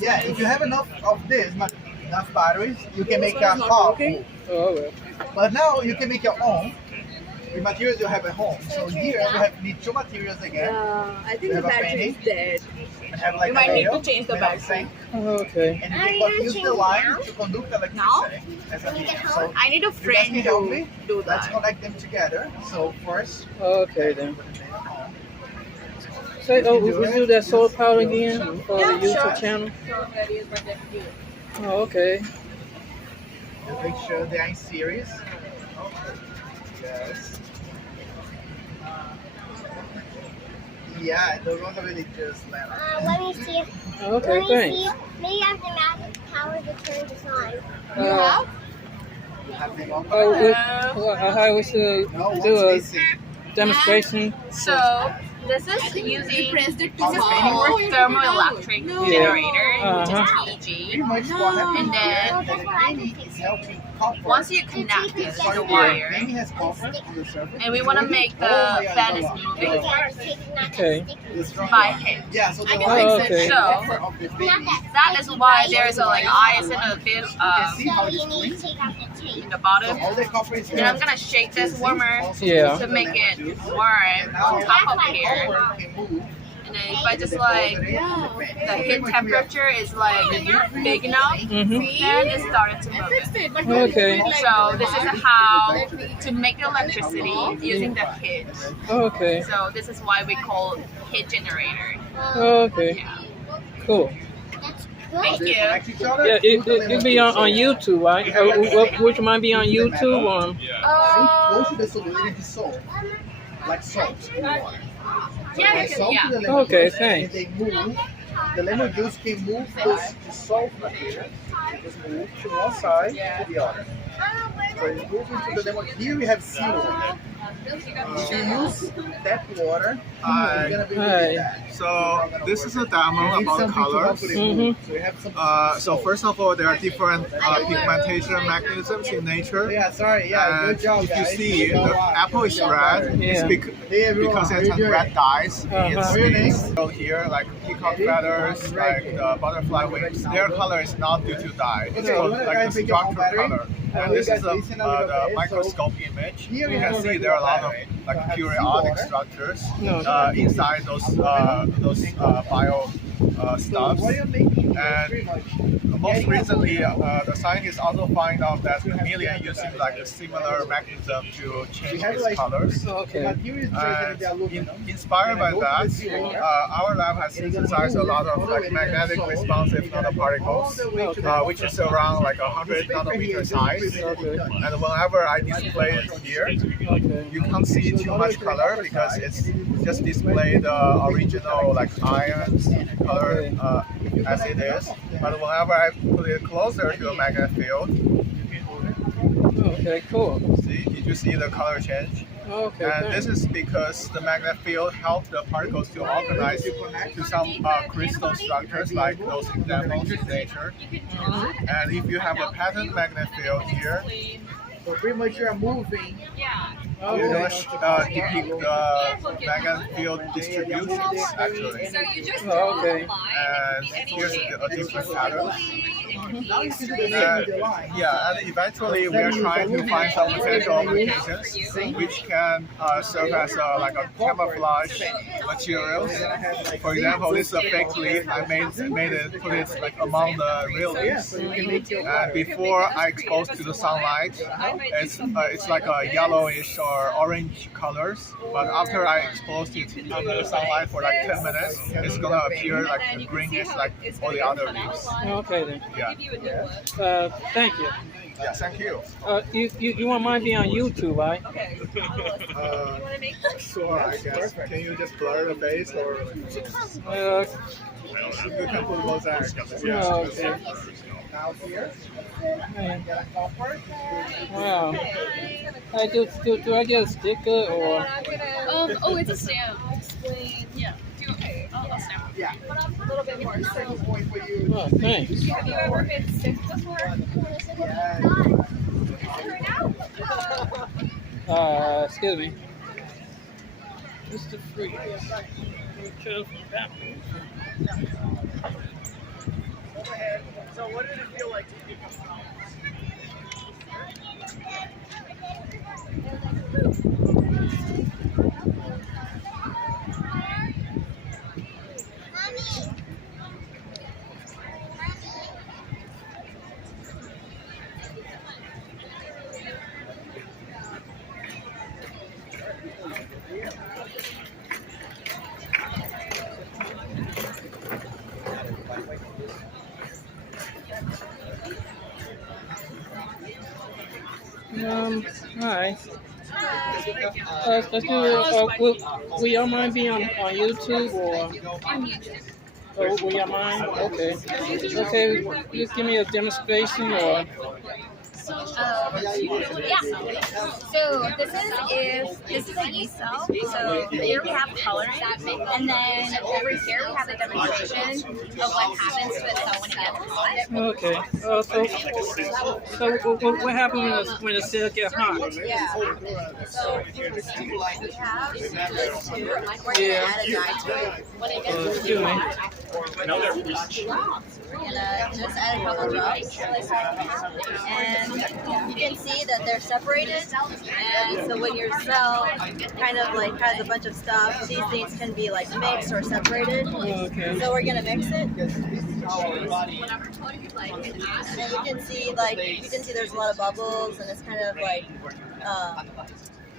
Yeah, if you have enough of this, not enough batteries, you can make a car. Oh, okay. But now you can make your own with materials you have at home. So here we have need two materials again. I think We the have a battery is penny. dead. We have like You a might need to rail change the made of battery. zinc, Oh, okay. and you can use the line to conduct electricity as a medium. So I need a you guys friend can help to me. do Let's that. connect them together. So first, Okay then. Say, oh, we do that solar power again for the YouTube channel. Oh, okay. just make sure they are in series. Yes. Yeah, those ones are really just like. Let me see. Okay, Let me thanks. see. Maybe I have the magic power to turn this on. You have them all. How was to No, do one's a missing. demonstration? So this is using Oh, thermoelectric generator, which Uh-huh. is Pretty TG. much what happens And then here, the penny is helping copper. Once you connect it to the The wire, penny has copper on the surface. and we want to make the fan is moving Okay. by hit. Yeah, so the Oh, okay. So copper of the penny. that is why there is a like ice and a bit You can see how So it you is need to clean. take out the tape. in the So bottom. all the copper is And I'm gonna shake this warmer Yeah. to make it warm on top of here. Copper can move. And then if I just like the hit temperature is like big enough, Mm-hmm. then it started to move it. Okay. So this is how to make the electricity using the hit. Okay. So this is why we call hit generator. Okay. Yeah. Cool. Thank you. Next each other. Yeah, it'll be on YouTube, right? Which might be on YouTube or? Go to the solution to salt, like salt in water. So Yeah, they salt yeah. the lemon Okay, juice, thanks. And they move. The lemon juice can move the salt material. It just move to one side to the other. So you move into the lemon. Here we have seawater. If you use tap water, it's gonna be really bad. So this is a demo You need about something to help colors. with it move. So we have some. So first of all, there are different pigmentation mechanisms in nature. Yeah, sorry. Yeah, And good job, if you guys. see, You know the what? apple is red, Yeah. it's Hey, everyone, because how it you has doing? red dyes in its Uh-huh. wings. So here, like peacock feathers, like the butterfly wings, their color is not due to dye. It's Okay, called you wanna like guys the make your own structure battery? color. I And know this you is guys listen a little the bit, microscope image. Here we You have can a see there are a lot of battery. like have periodic seawater. structures No. inside those bio stuffs. What are you making? And Pretty much. most recently, the scientists also find out that chameleon using like a similar mechanism to We change have its like colors. Okay. material is based on the aluminum. Inspired by that, our lab has synthesized a lot of like magnetic responsive nanoparticles, which is around like 100 nanometer size. Okay. And whenever I display it here, Okay. you can't see too much color because it's just display the original like ions color as it is. But whenever I put it closer to a magnetic field, Okay. Cool. see, did you see the color change? Okay. And Thanks. this is because the magnetic field helps the particles to organize to some crystal structures like those examples in nature. And if you have a patterned magnetic field here, So pretty much you're moving. you don't depict the magnetic field distributions actually. Oh, okay. And here's a different pattern. Now you can do the same with the line. Yeah, and eventually we are trying to find some potential applications which can serve as like a camouflage materials. For example, this is a fake leaf. I made it, put it like among the real leaves. And before I expose to the sunlight, it's like a yellowish or orange colors. But after I expose it under the sunlight for like 10 minutes, it's gonna appear like greenish like all the other leaves. Okay then. Yeah. Thank you. Yeah, thank you. You want mine to be on YouTube, right? Sure, I guess. Can you just blur the face or you can put both ends? Okay. Now here, Hey, get a copper. wow. Hey, do I get a sticker or? Oh, it's a stamp. Yeah. I'll stamp. Yeah. A little bit more. Second point for you. Oh, thanks. Have you ever been sick before? Excuse me. Mr. Free. All right. Let's do. Will y'all mind being on YouTube or? Oh, will y'all mind? Okay. Okay. Just give me a demonstration or. Yeah. So this is a yeast cell. So here we have coloring, and then over here we have a demonstration of what happens to the cell when it gets hot. Okay. So what happens when the cell get hot? Yeah. So we have this tube. We're gonna Yeah. add a dye to it. When it gets Excuse me. we're gonna just add a couple drops, and you can see that they're separated. And so when your cell kind of like has a bunch of stuff, these things can be like mixed or separated. Okay. So we're gonna mix it, and you can see there's a lot of bubbles, and it's kind of like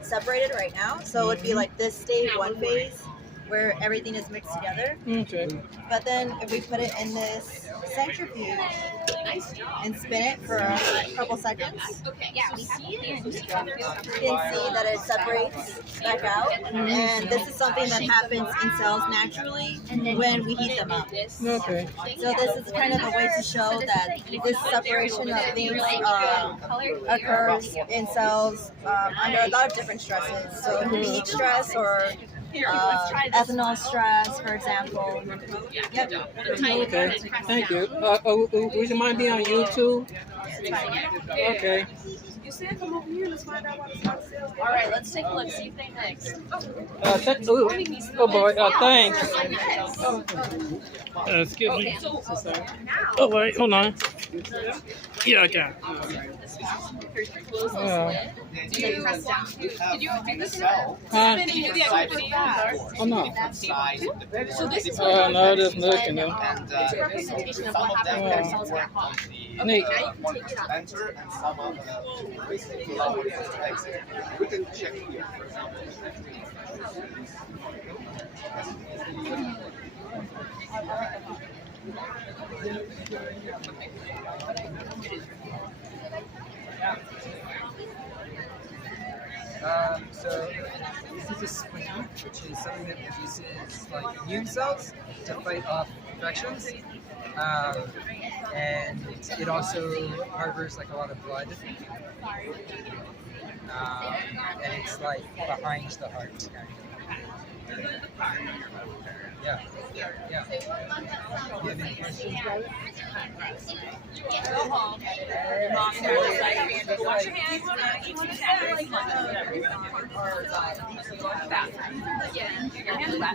separated right now. So it would be like this stage 1 phase, where everything is mixed together. Okay. But then if we put it in this centrifuge and spin it for a couple seconds, you can see that it separates back out. And this is something that happens in cells naturally when we heat them up. Okay. So this is kind of a way to show that this separation of things occurs in cells under a lot of different stresses. So heat stress or ethanol stress, for example. Yep. Okay. Thank you. Would you mind being on YouTube? Okay. All right, let's take a look. See if they mix. Oh boy. Thanks. Excuse me. Oh wait. Hold on. Yeah, I got it. Did you press down? Did you do this? Oh no. So this is No, there's nothing. No. it's a representation of what happens when our cells get hot. Neat. Enter and some of the we can check here, for example. So this is a spleen, which is something that produces like immune cells to fight off infections, and it also harbors like a lot of blood, and it's like behind the heart. Yeah. Yeah. Do you have any questions about it? Go home. Wash your hands. Your hands wet.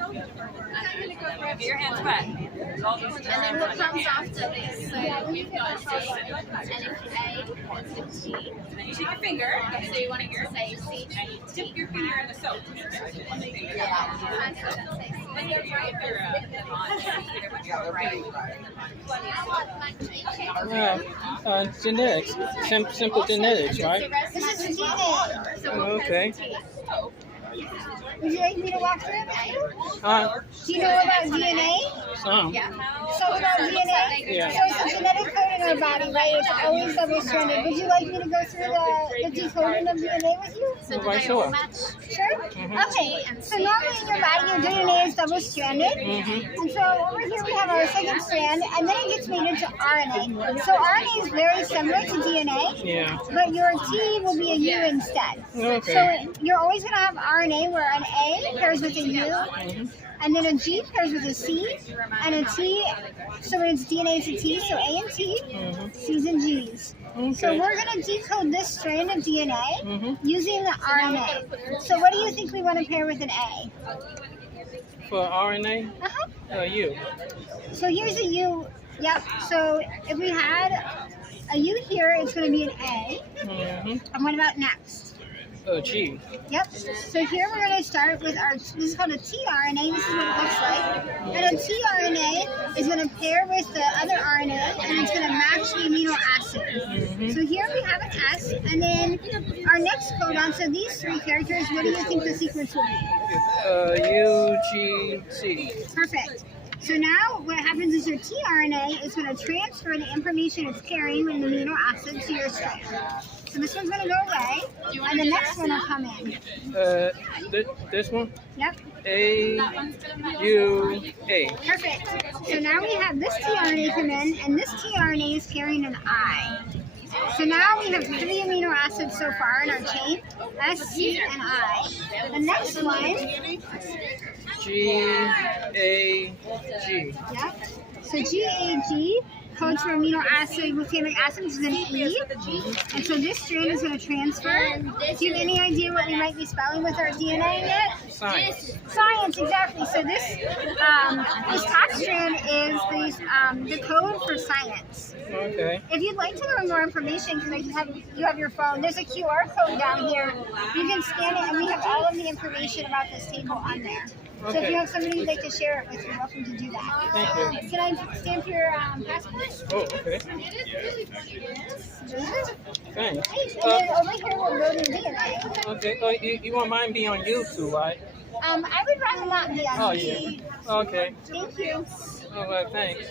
Your hands wet. And then what comes after this? So we've got C and a T. You take your finger. So you want to say C. Dip your finger in the soap. When you're right, Genetics. Simple genetics, right? This is DNA. Okay. Would you like me to walk through it? Do you know about DNA? Some. So about DNA? Yeah. So it's a genetic code in our body, right? It's always double-stranded. Would you like me to go through the decoding of DNA with you? Right, sure. Sure? Okay. So normally in your body, your DNA is double-stranded. And so over here we have our second strand, and then it gets made into RNA. So RNA is very similar to DNA, Yeah. but your T will be a U instead. Okay. So you're always going to have RNA where an A pairs with a U, and then a G pairs with a C, and a T, so when it's DNA, it's a T, so A and T, C's and G's. So Okay. we're going to decode this strand of DNA using the RNA. So what do you think we want to pair with an A? For RNA, Uh-huh. U. So here's a U. Yep. So if we had a U here, it's going to be an A. And what about next? G. Yep. So here we're going to start with our, this is called a tRNA. This is what it looks like. And a tRNA is going to pair with the other RNA, and it's going to match the amino acid. So here we have an S, and then our next codon, so these three characters, what do you think the sequence will be? U, G, C. Perfect. So now what happens is your tRNA is going to transfer the information it's carrying with an amino acid to your strand. So this one's going to go away, and the next one will come in. This one? Yep. A, U, A. Perfect. So now we have this tRNA come in, and this tRNA is carrying an I. So now we have 3 amino acids so far in our chain, S, C, and I. The next one, G, A, G. yep. So GAG codes for amino acid, glutamic acid, which is an E. And so this strand is going to transfer. Do you have any idea what we might be spelling with our DNA yet? Science. Science, exactly. So this top strand is the code for science. Okay. If you'd like to learn more information, because you have your phone, there's a QR code down here. You can scan it, and we have all of the information about this table on there. So if you have somebody you'd like to share it with, you're welcome to do that. Thank you. Can I stamp your passport? Oh, okay. Thanks. And then over here we'll go to DNA. Okay. Oh, you won't mind being on YouTube, right? I would rather not be on Oh, TV. yeah. Okay. Thank you. Oh, well, thanks.